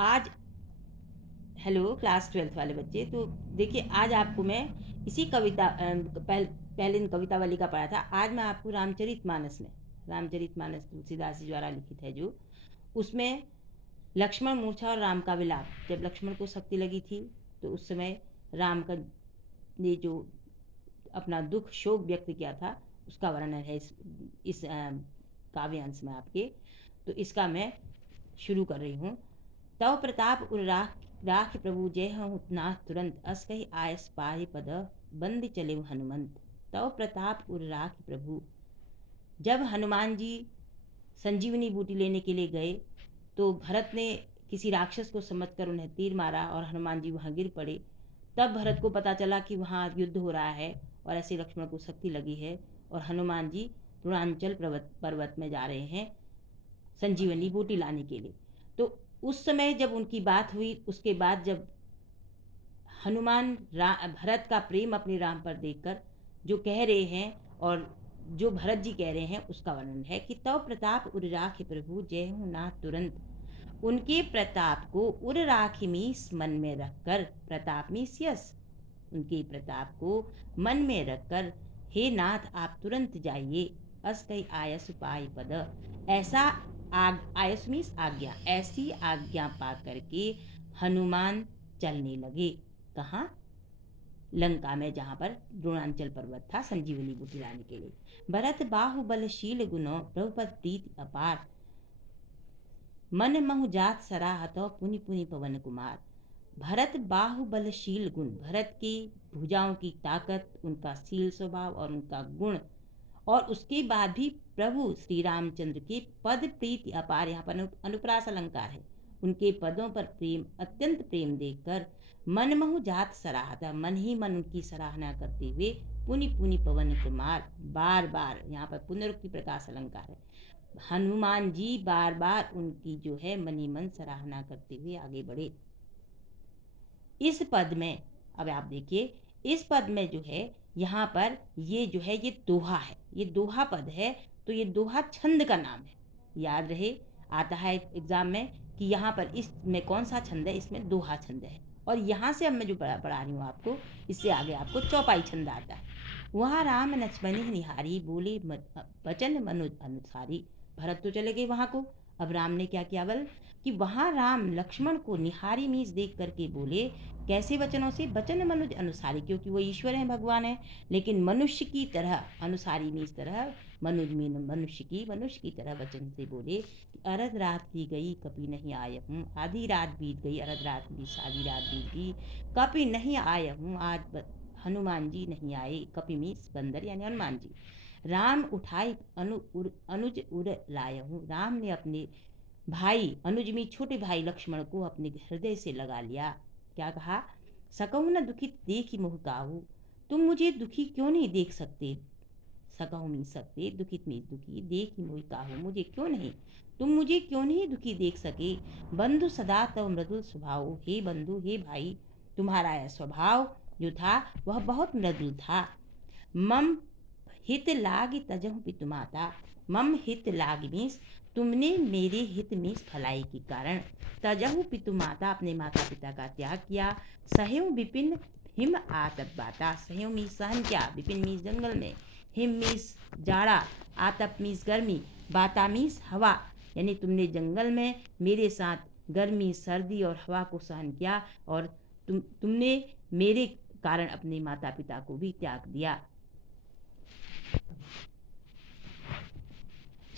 आज hello class 12th वाले बच्चे। तो देखिए, आज आपको मैं इसी कविता पहले दिन कवितावली का पढ़ा था। आज मैं आपको रामचरितमानस तुलसीदास जी द्वारा लिखित है जो, उसमें लक्ष्मण मूर्छा और राम का विलाप, जब लक्ष्मण को शक्ति लगी थी तो उस समय राम का ने जो अपना दुख शोक व्यक्त किया था उसका वर्णन है इस काव्यांश में आपके। तो इसका मैं शुरू कर रही हूँ। तव प्रताप उर राख प्रभु जय हूँ नाथ तुरंत अस कही आयस पाहि पद बंद चले हनुमंत। तव प्रताप उर राख प्रभु, जब हनुमान जी संजीवनी बूटी लेने के लिए गए तो भरत ने किसी राक्षस को समझकर उन्हें तीर मारा और हनुमान जी वहाँ गिर पड़े। तब भरत को पता चला कि वहाँ युद्ध हो रहा है और ऐसे लक्ष्मण को शक्ति लगी है और हनुमान जी द्रोणांचल पर्वत में जा रहे हैं संजीवनी बूटी लाने के लिए। तो उस समय जब उनकी बात हुई, उसके बाद जब हनुमान भरत का प्रेम अपने राम पर देखकर जो कह रहे हैं और जो भरत जी कह रहे हैं उसका वर्णन है कि तव प्रताप उर राख प्रभु जय हूँ नाथ तुरंत। उनके प्रताप को उर राख मीस मन में रखकर, प्रताप मीस यश, उनके प्रताप को मन में रखकर हे नाथ आप तुरंत जाइए। अस कई आयस पाई पद, ऐसा आयस मीस आज्ञा, ऐसी आज्ञा पा करके हनुमान चलने लगे। कहाँ? लंका में, जहाँ पर द्रोणांचल पर्वत था संजीवनी बूटी लाने के लिए। भरत बाहुबलशील गुनो प्रभुपद प्रीति अपार, मन महु जात सराहत पुनि पुनि पवन कुमार। भरत बाहुबलशील गुण, भरत की भुजाओं की ताकत, उनका शील स्वभाव और उनका गुण, और उसके बाद भी प्रभु श्री रामचंद्र के पद प्रीति अपार, यहाँ पर अनुप्रास अलंकार है, उनके पदों पर प्रेम, अत्यंत प्रेम देखकर मन महु जात सराहता, मन ही मन उनकी सराहना करते हुए पुनि पुनि पवन कुमार, बार बार, यहाँ पर पुनरुक्ति प्रकाश अलंकार है, हनुमान जी बार बार उनकी जो है मनी मन सराहना करते हुए आगे बढ़े। इस पद में अब आप देखिए, इस पद में जो है यहाँ पर ये जो है ये दोहा है, ये दोहा पद है। तो ये दोहा छंद का नाम है, याद रहे, आता है एग्जाम में कि यहाँ पर इसमें कौन सा छंद है, इसमें दोहा छंद है। और यहाँ से अब मैं जो पढ़ा रही हूँ आपको, इससे आगे आपको चौपाई छंद आता है। वहाँ राम लक्ष्मण निहारी बोले वचन मनुज अनुसारी। भरत तो चले गए वहाँ को, अब राम ने क्या किया बल कि वहाँ राम लक्ष्मण को निहारी मीज देख करके बोले, कैसे वचनों से? वचन मनुज अनुसारी, क्योंकि वो ईश्वर हैं, भगवान हैं, लेकिन मनुष्य की तरह, अनुसारी मीज तरह, मनुज में मनुष्य की तरह वचन से बोले कि अर्ध रात की गई कभी नहीं आया हूँ, आधी रात बीत गई, अर्ध रात बीत, आधी रात बीत गई, कभी नहीं आया हूँ, आज हनुमान जी नहीं आए। कपि मीस बंदर यानी हनुमान जी। राम उठाई अनुज उर लाया हूँ, राम ने अपने भाई अनुज में छोटे भाई लक्ष्मण को अपने हृदय से लगा लिया। क्या कहा? सकहु न दुखित देखी मोह काहू, तुम मुझे दुखी क्यों नहीं देख सकते? सकहु मी सकते, दुखित में दुखी, देखी मोह काहू, मुझे क्यों नहीं, तुम मुझे क्यों नहीं दुखी देख सके? बंधु सदा तव मृदुल स्वभाव, हे बंधु, हे भाई, तुम्हारा यह स्वभाव जो था वह बहुत मृदुल था। मम हित लाग तजहु पितु माता, मम हित लाग मीन्स तुमने मेरे हित में भलाई के कारण, तजहु पितु माता, अपने माता पिता का त्याग किया, सहयो विपिन हिम आतप बाता, सहयो मीस सहन किया, विपिन मीस जंगल में, हिम मीस जाड़ा, आतप मीस गर्मी, बाता मीस हवा, यानी तुमने जंगल में मेरे साथ गर्मी सर्दी और हवा को सहन किया और तुमने मेरे कारण अपने माता पिता को भी त्याग दिया।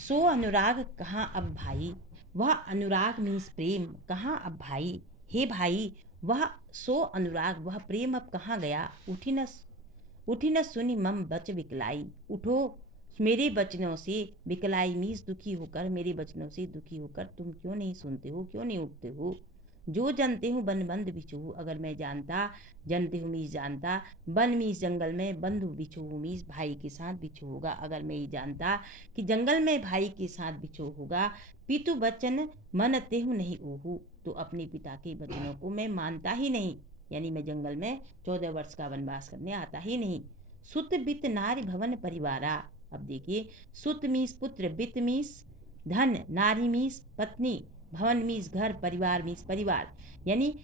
सो अनुराग कहाँ अब भाई, वह अनुराग मीन्स प्रेम, कहाँ अब भाई, हे भाई, वह सो अनुराग, वह प्रेम अब कहाँ गया? उठी न सुनी मम बच विकलाई, उठो मेरे वचनों से, विकलाई मीस दुखी होकर, मेरे वचनों से दुखी होकर तुम क्यों नहीं सुनते हो, क्यों नहीं उठते हो? जो जानते हूँ बन बंद बिछू, अगर मैं जानता, जानते हूँ मीस जानता, बन मीस जंगल में, बंधु बिछू मीस भाई के साथ बिछू होगा, अगर मैं ये जानता कि जंगल में भाई के साथ बिछो होगा। पितु वचन मनते हूँ नहीं ओहू, तो अपने पिता के वचनों को मैं मानता ही नहीं, यानी मैं जंगल में 14 वर्ष का वनवास करने आता ही नहीं। सुत बित नारी भवन परिवारा, अब देखिए, सुत मीस पुत्र, बित मीस धन, नारी मीस पत्नी, भवन मीन्स घर, परिवार मीन्स परिवार, यानी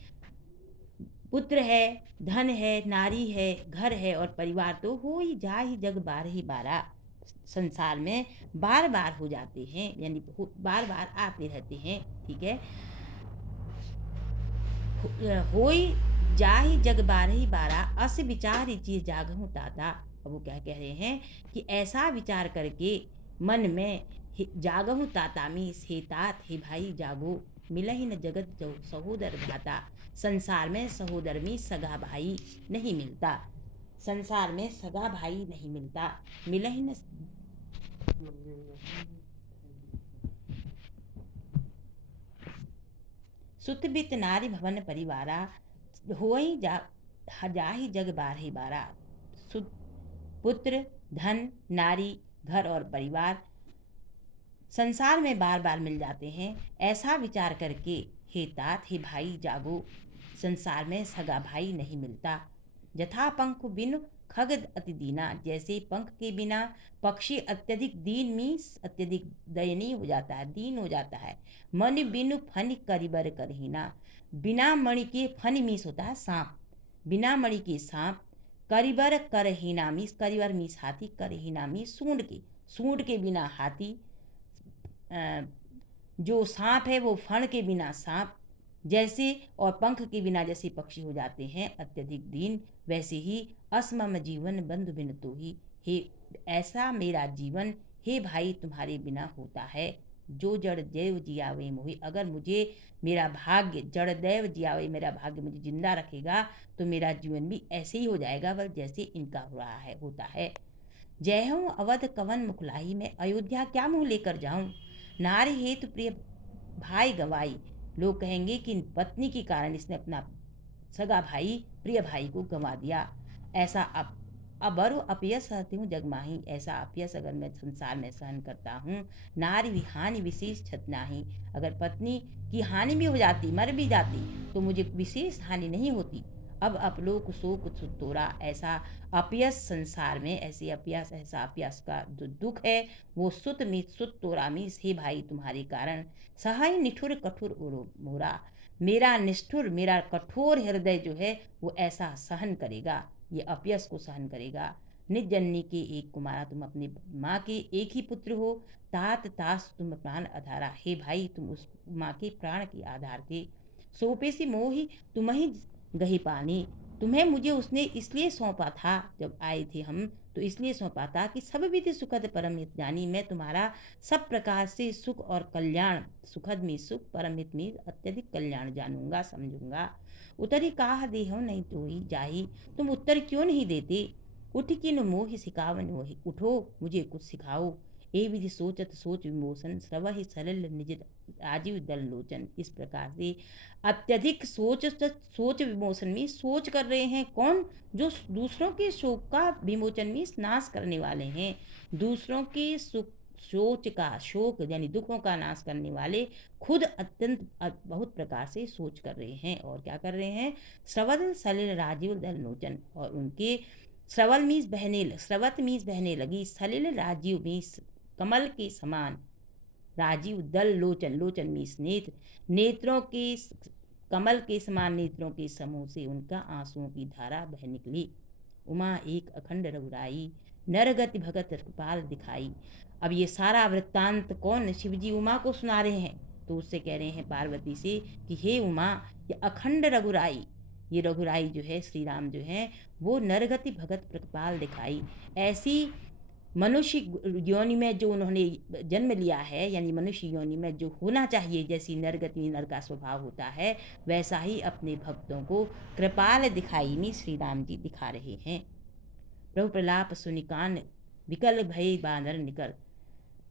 पुत्र है, धन है, नारी है, घर है और परिवार तो हो ही जा ही जग बार ही बारा, संसार में बार बार हो जाते हैं, यानी बार बार आते रहते हैं। ठीक है, होई जा ही जग बार ही बारा, अस विचार चीज जागहूँ ताता। अब वो क्या कह रहे हैं कि ऐसा विचार करके मन में जागहूँ ताता मीस हे तात, हे भाई जागो, मिला ही न जगत जो सहोदर भाता। संसार में सहोदर में सगा भाई नहीं मिलता, संसार में सगा भाई नहीं मिलता, मिला ही न सुत बित नारी भवन परिवारा, होई जा ही जग बार ही बारा। सुत पुत्र, धन, नारी, घर और परिवार संसार में बार बार मिल जाते हैं। ऐसा विचार करके हे तात, हे भाई जागो, संसार में सगा भाई नहीं मिलता। जथा पंख बिनु खग अति दीना, जैसे पंख के बिना पक्षी अत्यधिक दीन मीन्स अत्यधिक दयनीय हो जाता है, दीन हो जाता है। मन बिनु फन करिबर करहीना, बिना मणि के फन मीस होता है सांप, बिना मणि के सांप, करिबर करहीना मीस करिबर मीस हाथी, करहीना मीस सूंड के, सूंड के बिना हाथी, जो सांप है वो फण के बिना सांप जैसे, और पंख के बिना जैसे पक्षी हो जाते हैं अत्यधिक दीन, वैसे ही असमम जीवन बंधु बिन तो ही, हे ऐसा मेरा जीवन हे भाई तुम्हारे बिना होता है। जो जड़ दैव जियावे मोहि, अगर मुझे मेरा भाग्य जड़ दैव जियावे, मेरा भाग्य मुझे जिंदा रखेगा तो मेरा जीवन भी ऐसे ही हो जाएगा वह जैसे इनका हो रहा है होता है। जय हूँ अवध कवन मुखलाई, में अयोध्या क्या मुँह लेकर जाऊँ, नारी हेतु प्रिय भाई गवाई। लोग कहेंगे कि पत्नी के कारण इसने अपना सगा भाई, प्रिय भाई को गंवा दिया। ऐसा अबरु अपयस सहती हूँ जगमाही, ऐसा अपयस अगर मैं संसार में सहन करता हूँ। नारी हानि विशेष क्षत नाही, अगर पत्नी की हानि भी हो जाती, मर भी जाती, तो मुझे विशेष हानि नहीं होती। अब अपलोक शोक तोरा, ऐसा अपयस संसार में, ऐसे अपयस, ऐसा अपयस का जो दुख है वो सुत मीत सुत तोरा मीस, हे भाई तुम्हारे कारण। सहाय निठुर कठोर मोरा, मेरा निष्ठुर, मेरा कठोर हृदय जो है वो ऐसा सहन करेगा, ये अपयस को सहन करेगा। निज जननी के एक कुमारा, तुम अपनी माँ के एक ही पुत्र हो। तात तास तुम प्राण आधारा, हे भाई तुम उस माँ के प्राण के आधार थे। सोपे से मोही तुम ही गही पानी, तुम्हें मुझे उसने इसलिए सौंपा था, जब आए थे हम तो इसलिए सौंपा था कि सब विधि सुखद परम हित जानी, मैं तुम्हारा सब प्रकार से सुख और कल्याण, सुखद में सुख, परम हित में अत्यधिक कल्याण जानूंगा समझूंगा। उतरी काह देहो नहीं तो ही जाही, तुम उत्तर क्यों नहीं देते। उठ किन मोहि सिखावन मोहि, उठो मुझे कुछ सिखाओ। ए विधि सोचत सोच विमोचन, सवहि सरल निज राजीव दल लोचन। इस प्रकार से अत्यधिक सोच विमोचन में सोच कर रहे हैं कौन, जो दूसरों के शोक का विमोचन में नाश करने वाले हैं, दूसरों के सुख सोच का, शोक यानी दुखों का नाश करने वाले खुद अत्यंत बहुत प्रकार से सोच कर रहे हैं। और क्या कर रहे हैं, श्रवल सलिल राजीव दल लोचन, और उनके श्रवल मीस बहने, श्रवत मीस बहने लगी, सलिल राजीव मीस कमल के समान, राजीव दल लोचन, लोचन मीस नेत्र, नेत्रों के कमल के समान नेत्रों के समूह से उनका आंसुओं की धारा बह निकली। उमा एक अखंड रघुराई, नरगति भगत कृपाल दिखाई। अब ये सारा वृत्तांत कौन, शिवजी उमा को सुना रहे हैं, तो उससे कह रहे हैं पार्वती से कि हे उमा, ये अखंड रघुराई, ये रघुराई जो है श्री राम जो है वो नरगति भगत कृपाल दिखाई, ऐसी मनुष्य योनि में जो उन्होंने जन्म लिया है, यानी मनुष्य योनि में जो होना चाहिए, जैसी नरगति नर का स्वभाव होता है, वैसा ही अपने भक्तों को कृपाल दिखाई में श्री राम जी दिखा रहे हैं। प्रभु प्रलाप सुनिकान विकल भय बानर निकल,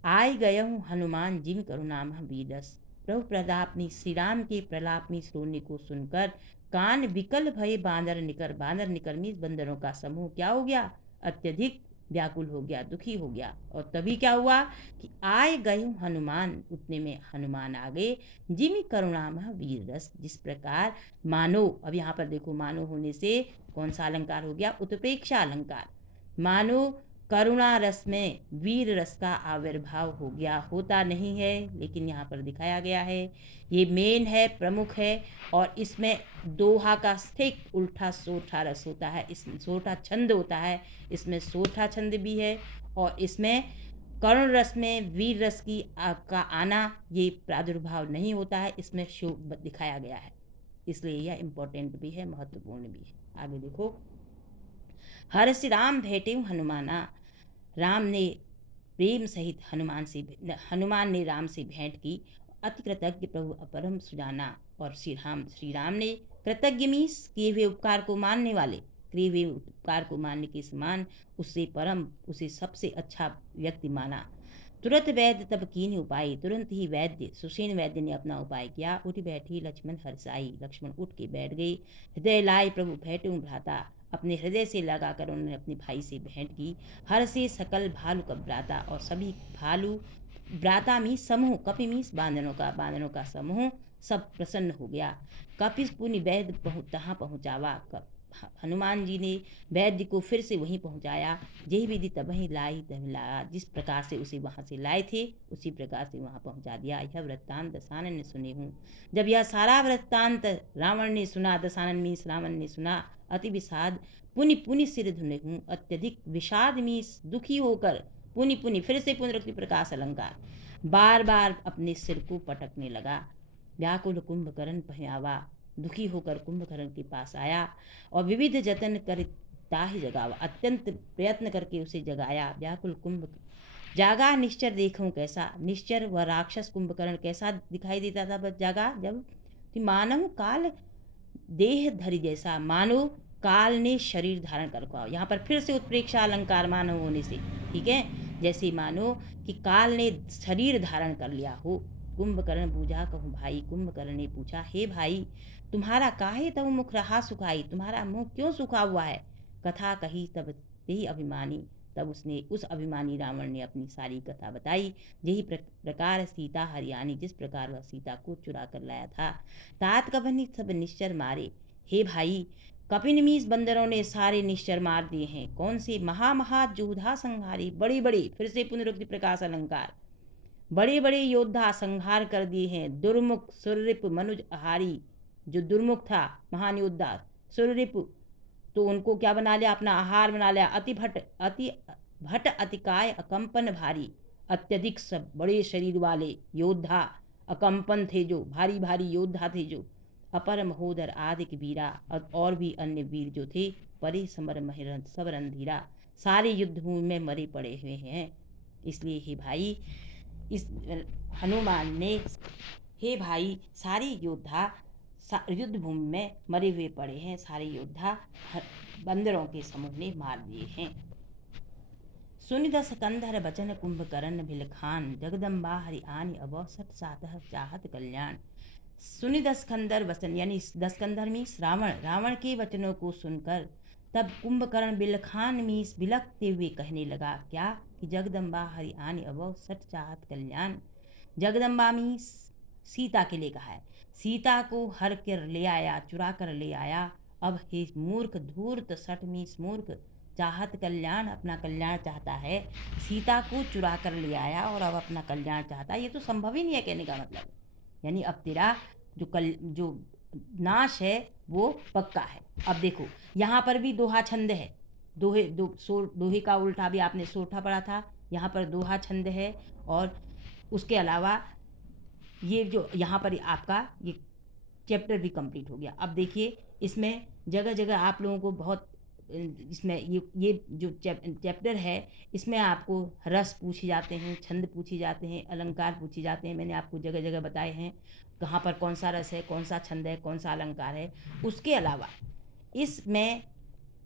आय गय हूँ हनुमान जिम करुणाम वीरस। प्रभु प्रलाप में, श्री राम के प्रलाप में रोने को सुनकर कान विकल भय बानर निकर, बानर निकर में बंदरों का समूह क्या हो गया, अत्यधिक व्याकुल हो गया, दुखी हो गया। और तभी क्या हुआ कि आए गए हूँ हनुमान, उतने में हनुमान आ गए, जिमी करुणाम वीर रस। जिस प्रकार मानो, अब यहाँ पर देखो मानो होने से कौन सा अलंकार हो गया, उत्प्रेक्षा अलंकार। मानो करुणा रस में वीर रस का आविर्भाव हो गया। होता नहीं है लेकिन यहाँ पर दिखाया गया है। ये मेन है, प्रमुख है, और इसमें दोहा का ठीक उल्टा सोठा रस होता है, इसमें सोठा छंद होता है, इसमें सोठा छंद भी है, और इसमें करुण रस में वीर रस की का आना ये प्रादुर्भाव नहीं होता है, इसमें शो दिखाया गया है, इसलिए यह इम्पोर्टेंट भी है, महत्वपूर्ण भी है। आगे देखो, हर श्री राम भेटे हनुमाना। राम ने प्रेम सहित हनुमान ने राम से भेंट की। अति कृतज्ञ प्रभु अपरम सुजाना। और श्री राम ने कृतज्ञ मीस किए हुए उपकार को मानने वाले, किए हुए उपकार को मानने के समान उसे सबसे अच्छा व्यक्ति माना। तुरंत वैद्य तब कीन्ह उपाय। तुरंत ही वैद्य सुसेन वैद्य ने अपना उपाय किया। उठ बैठी लक्ष्मण हर्षाई। लक्ष्मण उठ के बैठ गई। हृदय लाए प्रभु भेंटूं भ्राता। अपने हृदय से लगाकर उन्होंने अपने भाई से भेंट की। हर से सकल भालू कब्राता। और सभी भालू, ब्राता मीस समूह, कपि मीस बांदरों का समूह सब प्रसन्न हो गया। कपिस पुनि वैद्य तहाँ पहुँचावा। हनुमान जी ने वैद्य को फिर से वहीं पहुंचाया। यही विधि तबहि लाई तब लाया। जिस प्रकार से उसे वहां से लाए थे उसी प्रकार से वहां पहुंचा दिया। यह वृत्तांत दशानन ने सुने हूँ। जब यह सारा वृत्तांत रावण ने सुना, दशानन मीस रावण ने सुना, अति विषाद पुनि पुनि सिर धुने हूँ। अत्यधिक विषाद मीस दुखी होकर पुनि पुनि, फिर से पुनरुक्ति प्रकाश अलंकार, बार बार अपने सिर को पटकने लगा। व्याकुल कुंभकर्ण पहनावा। दुखी होकर कुंभकर्ण के पास आया और विविध जतन कर ताहि जगावा। अत्यंत प्रयत्न करके उसे जगाया। व्याकुल कुंभ जागा निश्चर देखूं कैसा। निश्चर व राक्षस कुंभकर्ण कैसा दिखाई देता था बस जागा जब, मानव काल देह धरि जैसा। मानो काल ने शरीर धारण कर पाओ। यहाँ पर फिर से उत्प्रेक्षा अलंकार मानव होने से, ठीक है, जैसे मानो कि काल ने शरीर धारण कर लिया हो। कुंभकर्ण पूछा कहूँ भाई। कुंभकर्ण ने पूछा, हे भाई, तुम्हारा काहे तब मुख रहा सुखाई। तुम्हारा मुंह क्यों सूखा हुआ है। कथा कही तब यही अभिमानी। तब उसने, उस अभिमानी रावण ने अपनी सारी कथा बताई। यही प्रकार सीता हरियाणी, जिस प्रकार वह सीता को चुरा कर लाया था। तात कभनी सब निश्चर मारे। हे भाई, कपिनिमीस बंदरों ने सारे निश्चर मार दिए हैं। कौन से महा योद्धा संहारी। बड़े बड़े, फिर से पुनरुक्ति प्रकाश अलंकार, बड़े बड़े योद्धा संहार कर दिए हैं। दुर्मुख सुररिप मनुज आहारी। जो दुर्मुख था महान योद्धा सुररिप, तो उनको क्या बना लिया, अपना आहार बना लिया। अति भट अतिकाय अकंपन भारी। अत्यधिक सब बड़े शरीर वाले योद्धा अकंपन थे, जो भारी भारी योद्धा थे, जो अपर महोदर आदिक वीरा, और भी अन्य वीर जो थे, परे समर महिरन सब रणधीरा, सारे युद्ध भूमि में मरे पड़े हुए हैं। इसलिए हे भाई, इस हनुमान ने, हे भाई, सारे योद्धा युद्ध भूमि में मरे हुए पड़े हैं। सारे योद्धा बंदरों के समूह ने मार दिए हैं। सुनि दस कंधर बचन कुंभकर्ण भिलखान। जगदम्बा हरि आनि अवसत सातः चाहत कल्याण। सुनि दस्कंदर वचन, यानी दस्कंदर मीस रावण के वचनों को सुनकर तब कुंभकर्ण बिलखान मीस बिलखते हुए कहने लगा, क्या कि जगदम्बा हरि आनि अवसत चाहत कल्याण। जगदम्बा मीस सीता के लिए कहा है। सीता को हर कर ले आया, चुरा कर ले आया। अब हे मूर्ख, धूर्त सठ मीस मूर्ख, चाहत कल्याण, अपना कल्याण चाहता है। सीता को चुरा कर ले आया और अब अपना कल्याण चाहता है। ये तो संभव ही नहीं है कहने का मतलब, यानी अब तेरा जो नाश है वो पक्का है। अब देखो, यहाँ पर भी दोहा छंद है। दोहे का उल्टा भी आपने सोठा पढ़ा था, यहाँ पर दोहा छंद है। और उसके अलावा ये जो यहाँ पर आपका ये चैप्टर भी कंप्लीट हो गया। अब देखिए, इसमें जगह जगह आप लोगों को बहुत, इसमें ये जो चैप्टर है, इसमें आपको रस पूछे जाते हैं, छंद पूछे जाते हैं, अलंकार पूछे जाते हैं। मैंने आपको जगह जगह बताए हैं कहाँ पर कौन सा रस है, कौन सा छंद है, कौन सा अलंकार है। उसके अलावा इसमें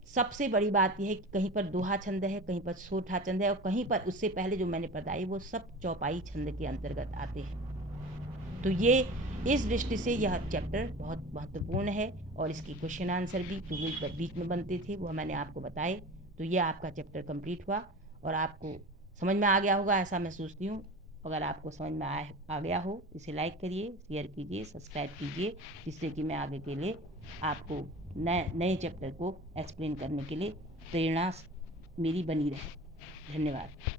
सबसे बड़ी बात यह है कि कहीं पर दोहा छंद है, कहीं पर सोठा छंद है, और कहीं पर उससे पहले जो मैंने बताई वो सब चौपाई छंद के अंतर्गत आते हैं। तो ये इस दृष्टि से यह चैप्टर बहुत महत्वपूर्ण है, और इसकी क्वेश्चन आंसर भी जो बीच में बनते थे वो मैंने आपको बताए। तो ये आपका चैप्टर कंप्लीट हुआ और आपको समझ में आ गया होगा, ऐसा मैं सोचती हूँ। अगर आपको समझ में आ गया हो, इसे लाइक करिए, शेयर कीजिए, सब्सक्राइब कीजिए, जिससे कि मैं आगे के लिए आपको नए चैप्टर को एक्सप्लेन करने के लिए प्रेरणा मेरी बनी रहे। धन्यवाद।